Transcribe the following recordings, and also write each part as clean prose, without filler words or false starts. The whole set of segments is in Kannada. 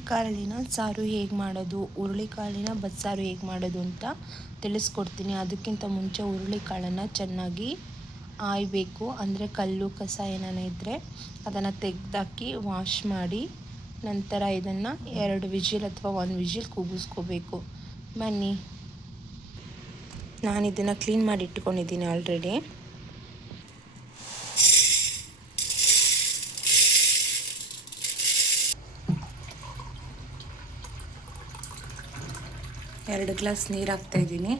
ಹುರುಳಿಕಾಳಿನ ಸಾರು ಹೇಗೆ ಮಾಡೋದು, ಹುರುಳಿಕಾಳಿನ ಬಸ್ಸಾರು ಹೇಗೆ ಮಾಡೋದು ಅಂತ ತಿಳಿಸ್ಕೊಡ್ತೀನಿ. ಅದಕ್ಕಿಂತ ಮುಂಚೆ ಹುರುಳಿಕಾಳನ್ನು ಚೆನ್ನಾಗಿ ಆಯಬೇಕು. ಅಂದರೆ ಕಲ್ಲು ಕಸ ಏನಾನ ಇದ್ದರೆ ಅದನ್ನು ತೆಗೆದಾಕಿ ವಾಶ್ ಮಾಡಿ ನಂತರ ಇದನ್ನು 2 ವಿಜಿಲ್ ಅಥವಾ 1 ವಿಜಿಲ್ ಕೂಗಿಸ್ಕೋಬೇಕು. ಬನ್ನಿ, ನಾನು ಇದನ್ನು ಕ್ಲೀನ್ ಮಾಡಿ ಇಟ್ಕೊಂಡಿದ್ದೀನಿ ಆಲ್ರೆಡಿ. ಎರಡು ಗ್ಲಾಸ್ ನೀರು ಹಾಕ್ತಾಯಿದ್ದೀನಿ.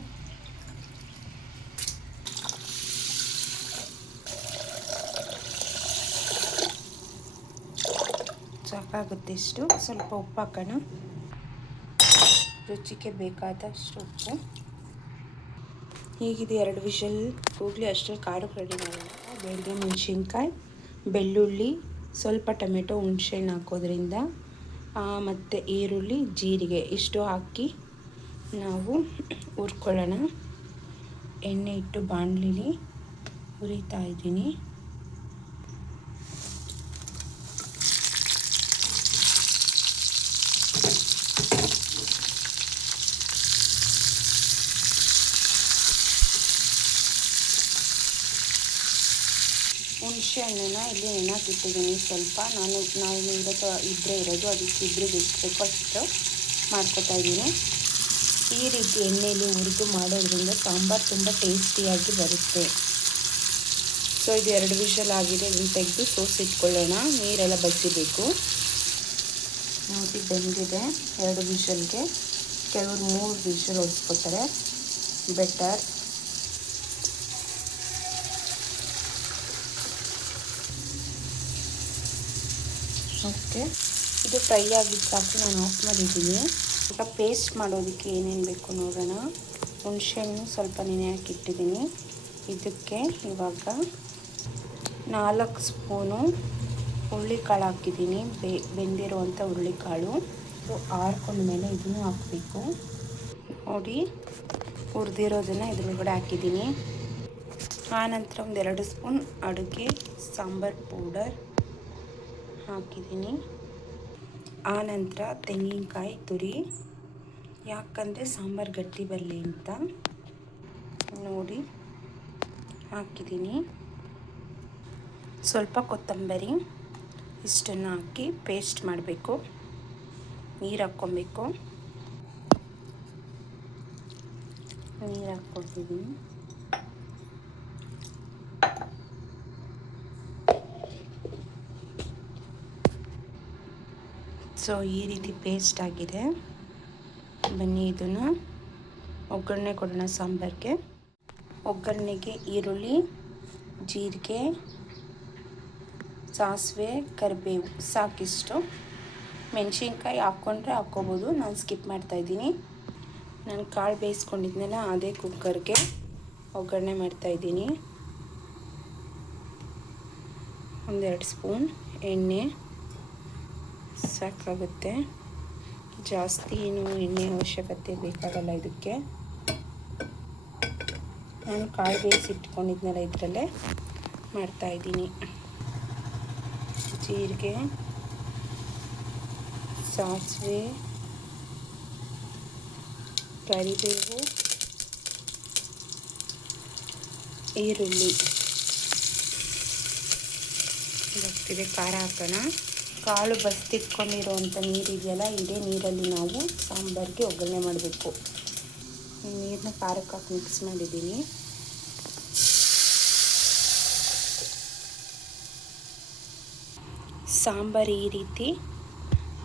ಸಾಕಾಗುತ್ತೆ ಇಷ್ಟು. ಸ್ವಲ್ಪ ಉಪ್ಪು ಹಾಕೋಣ, ರುಚಿಗೆ ಬೇಕಾದಷ್ಟು ಉಪ್ಪು. ಹೀಗಿದೆ 2 ವಿಷಲ್ ಕೂಗಲಿ ಅಷ್ಟರಲ್ಲಿ ಖಾರಕ್ಕೆ ರೆಡಿ ಮಾಡೋಣ. ಬೆಳಗ್ಗೆ ಮೆಣಸಿನ್ಕಾಯಿ, ಬೆಳ್ಳುಳ್ಳಿ, ಸ್ವಲ್ಪ ಟೊಮೆಟೊ, ಹುಣಸೆಹಣ್ಣು ಹಾಕೋದ್ರಿಂದ ಮತ್ತು ಈರುಳ್ಳಿ, ಜೀರಿಗೆ ಇಷ್ಟು ಹಾಕಿ ನಾವು ಹುರ್ಕೊಳ್ಳೋಣ. ಎಣ್ಣೆ ಇಟ್ಟು ಬಾಣಲಿಲಿ ಹುರಿತಾ ಇದ್ದೀನಿ. ಹುಣಸೆ ಹಣ್ಣನ್ನ ಇಲ್ಲಿ ನೆನಕಿಟ್ಟಿದ್ದೀನಿ ಸ್ವಲ್ಪ. ನಾನು ಇರೋದು ಅದಕ್ಕೆ ಇಬ್ಬರಿಗೆ ಎಷ್ಟು ಬೇಕೋ ಅಷ್ಟು ಮಾಡ್ಕೊತಾ ಇದ್ದೀನಿ. ಈ ರೀತಿ ಎಣ್ಣೆಯಲ್ಲಿ ಹುರಿದು ಮಾಡೋದ್ರಿಂದ ಸಾಂಬಾರು ತುಂಬ ಟೇಸ್ಟಿಯಾಗಿ ಬರುತ್ತೆ. ಸೊ ಇದು 2 ವಿಷಲ್ ಆಗಿದೆ. ಇದನ್ನು ತೆಗೆದು ಸೋಸಿಟ್ಕೊಳ್ಳೋಣ. ನೀರೆಲ್ಲ ಬಸಿಬೇಕು. ನೋಡಿ ಬೆಂದಿದೆ 2 ವಿಷಲ್ಗೆ. ಕೆಲವರು 3 ವಿಷಲ್ ಹೊಡ್ಸ್ಕೊತಾರೆ, ಬೆಟರ್. ಓಕೆ, ಇದು ಫ್ರೈ ಆಗಿದ್ದು ಸಾಕು. ನಾನು ಆಫ್ ಮಾಡಿದ್ದೀನಿ. ಈಗ ಪೇಸ್ಟ್ ಮಾಡೋದಕ್ಕೆ ಏನೇನು ಬೇಕು ನೋಡೋಣ. ಹುಣಸೆಹಣ್ಣು ಸ್ವಲ್ಪ ನೆನೆ ಹಾಕಿಟ್ಟಿದ್ದೀನಿ. ಇದಕ್ಕೆ ಇವಾಗ 4 ಸ್ಪೂನು ಹುರುಳಿಕಾಳು ಹಾಕಿದ್ದೀನಿ. ಬೆಂದಿರುವಂಥ ಹುರುಳಿಕಾಳು ಆರ್ಕೊಂಡ ಮೇಲೆ ಇದನ್ನು ಹಾಕಬೇಕು. ನೋಡಿ, ಹುರಿದಿರೋದನ್ನು ಇದ್ರೊಳಗಡೆ ಹಾಕಿದ್ದೀನಿ. ಆನಂತರ 2 ಸ್ಪೂನ್ ಅಡುಗೆ ಸಾಂಬಾರು ಪೌಡರ್ ಹಾಕಿದ್ದೀನಿ. ಆನಂತರ ತೆಂಗಿನಕಾಯಿ ತುರಿ, ಯಾಕಂದರೆ ಸಾಂಬಾರು ಗಟ್ಟಿ ಬರಲಿ ಅಂತ ನೋಡಿ ಹಾಕಿದ್ದೀನಿ. ಸ್ವಲ್ಪ ಕೊತ್ತಂಬರಿ, ಇಷ್ಟನ್ನು ಹಾಕಿ ಪೇಸ್ಟ್ ಮಾಡಬೇಕು. ನೀರು ಹಾಕ್ಕೊಬೇಕು. ನೀರು ಹಾಕ್ಕೊಟ್ಟಿದ್ದೀನಿ. ಸೊ ಈ ರೀತಿ ಪೇಸ್ಟ್ ಆಗಿದೆ. ಬನ್ನಿ ಇದನ್ನು ಒಗ್ಗರಣೆ ಕೊಡೋಣ ಸಾಂಬಾರಿಗೆ. ಒಗ್ಗರಣೆಗೆ ಈರುಳ್ಳಿ, ಜೀರಿಗೆ, ಸಾಸಿವೆ, ಕರಿಬೇವು ಸಾಕಿಷ್ಟು. ಮೆಣಸಿನ್ಕಾಯಿ ಹಾಕ್ಕೊಂಡ್ರೆ ಹಾಕ್ಕೋಬೋದು, ನಾನು ಸ್ಕಿಪ್ ಮಾಡ್ತಾಯಿದ್ದೀನಿ. ನಾನು ಕಾಳು ಬೇಯಿಸ್ಕೊಂಡಿದ್ನಲ್ಲ ಅದೇ ಕುಕ್ಕರ್ಗೆ ಒಗ್ಗರಣೆ ಮಾಡ್ತಾಯಿದ್ದೀನಿ. 1-2 ಸ್ಪೂನ್ ಎಣ್ಣೆ ಸಾಕಾಗುತ್ತೆ. ಜಾಸ್ತಿ ಏನು ಎಣ್ಣೆ ಅವಶ್ಯಕತೆ ಬೇಕಾಗಲ್ಲ ಇದಕ್ಕೆ. ನಾನು ಕಾಳು ಬೇಯಿಸಿಟ್ಕೊಂಡಿದ್ನಲ್ಲ ಇದರಲ್ಲೇ ಮಾಡ್ತಾಯಿದ್ದೀನಿ. ಜೀರಿಗೆ, ಸಾಸಿವೆ, ಕರಿಬೇವು, ಈರುಳ್ಳಿ ಬರ್ತಿದೆ. ಖಾರ ಹಾಕೋಣ. ಕಾಳು ಬಸ್ತಿಟ್ಕೊಂಡಿರೋವಂಥ ನೀರಿದೆಯಲ್ಲ, ಇದೇ ನೀರಲ್ಲಿ ನಾವು ಸಾಂಬಾರಿಗೆ ಒಗ್ಗರಣೆ ಮಾಡಬೇಕು. ನೀರನ್ನ ಖಾರಕ್ಕೆ ಹಾಕಿ ಮಿಕ್ಸ್ ಮಾಡಿದ್ದೀನಿ. ಸಾಂಬಾರು ಈ ರೀತಿ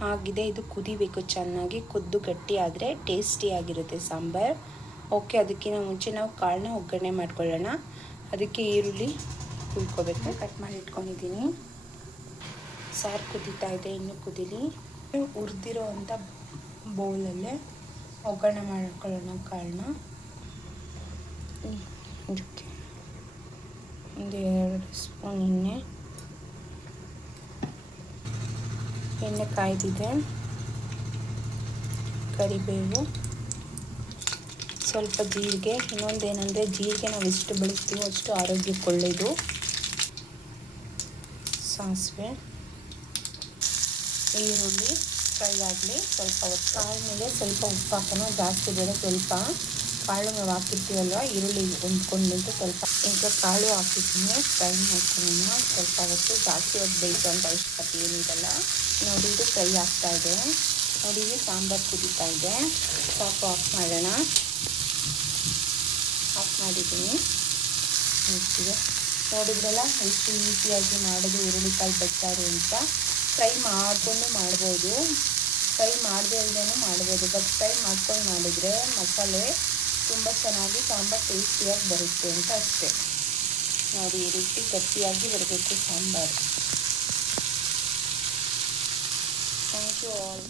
ಆಗಿದೆ. ಇದು ಕುದಿಬೇಕು ಚೆನ್ನಾಗಿ. ಕುದ್ದು ಗಟ್ಟಿ ಆದರೆ ಟೇಸ್ಟಿಯಾಗಿರುತ್ತೆ ಸಾಂಬಾರು. ಓಕೆ, ಅದಕ್ಕಿಂತ ಮುಂಚೆ ನಾವು ಕಾಳನ್ನ ಒಗ್ಗರಣೆ ಮಾಡ್ಕೊಳ್ಳೋಣ. ಅದಕ್ಕೆ ಈರುಳ್ಳಿ ಹುರ್ಕೋಬೇಕು. ಕಟ್ ಮಾಡಿ ಇಟ್ಕೊಂಡಿದ್ದೀನಿ. ಸಾರು ಕುದೀತಾ ಇದೆ, ಇನ್ನೂ ಕುದೀಲಿ. ಹುರಿದಿರೋ ಅಂಥ ಬೌಲಲ್ಲೇ ಒಗ್ಗರಣೆ ಮಾಡ್ಕೊಳ್ಳೋಣ ಕಾಳನ್ನ. ಇದಕ್ಕೆ 1-2 ಸ್ಪೂನ್ ಎಣ್ಣೆ ಕಾಯ್ದಿದೆ. ಕರಿಬೇವು, ಸ್ವಲ್ಪ ಜೀರಿಗೆ. ಇನ್ನೊಂದೇನೆಂದರೆ ಜೀರಿಗೆ ನಾವು ಎಷ್ಟು ಬಳಸ್ತೀವೋ ಅಷ್ಟು ಆರೋಗ್ಯಕ್ಕೆ ಒಳ್ಳೆಯದು. ಸಾಸಿವೆ, ಈರುಳ್ಳಿ, ಫ್ರೈ ಆಗಲಿ ಸ್ವಲ್ಪ ಹೊತ್ತು. ಕಾಳು ಮೇಲೆ ಸ್ವಲ್ಪ ಉಪ್ಪು ಹಾಕೋಣ, ಜಾಸ್ತಿ ಬೇಡ, ಸ್ವಲ್ಪ ಕಾಳು ನಾವು ಹಾಕಿರ್ತೀವಲ್ವ, ಈರುಳ್ಳಿ ಹೊಂದ್ಕೊಂಡ್ಬಿಟ್ಟು ಸ್ವಲ್ಪ ಈಗ ಕಾಳು ಹಾಕಿದ್ದೀನಿ, ಫ್ರೈ ಮಾಡ್ಕೊಳ್ಳೋಣ ಸ್ವಲ್ಪ ಹೊತ್ತು. ಜಾಸ್ತಿ ಹೊತ್ತು ಬೇಯಿಸೋ ಅಂತ ಅವಶ್ಯಕತೆ ಏನಿರಲ್ಲ. ನೋಡಿ ಇದು ಫ್ರೈ ಆಗ್ತಾಯಿದೆ, ನೋಡಿ ಇದು ಸಾಂಬಾರು ಕುದೀತಾ ಇದೆ. ಸಾಕು, ಆಫ್ ಮಾಡೋಣ. ಆಫ್ ಮಾಡಿದ್ದೀನಿ. ನೋಡಿದ್ರಲ್ಲ ಎಷ್ಟು ಈಸಿಯಾಗಿ ಮಾಡೋದು ಹುರುಳಿಕಾಳು ಬಸ್ಸಾರು ಅಂತ. ಫ್ರೈ ಮಾಡಿಕೊಂಡು ಮಾಡ್ಬೋದು, ಫ್ರೈ ಮಾಡದೇ ಇಲ್ಲದೇ ಮಾಡ್ಬೋದು, ಬಟ್ ಫ್ರೈ ಮಾಡ್ಕೊಂಡು ಮಾಡಿದರೆ ಮಸಾಲೆ ತುಂಬ ಚೆನ್ನಾಗಿ ಸಾಂಬಾರು ಟೇಸ್ಟಿಯಾಗಿ ಬರುತ್ತೆ ಅಂತ ಅಷ್ಟೇ. ನೋಡಿ ಈ ರೀತಿ ಗಟ್ಟಿಯಾಗಿ ಬರಬೇಕು ಸಾಂಬಾರು. Thank you all.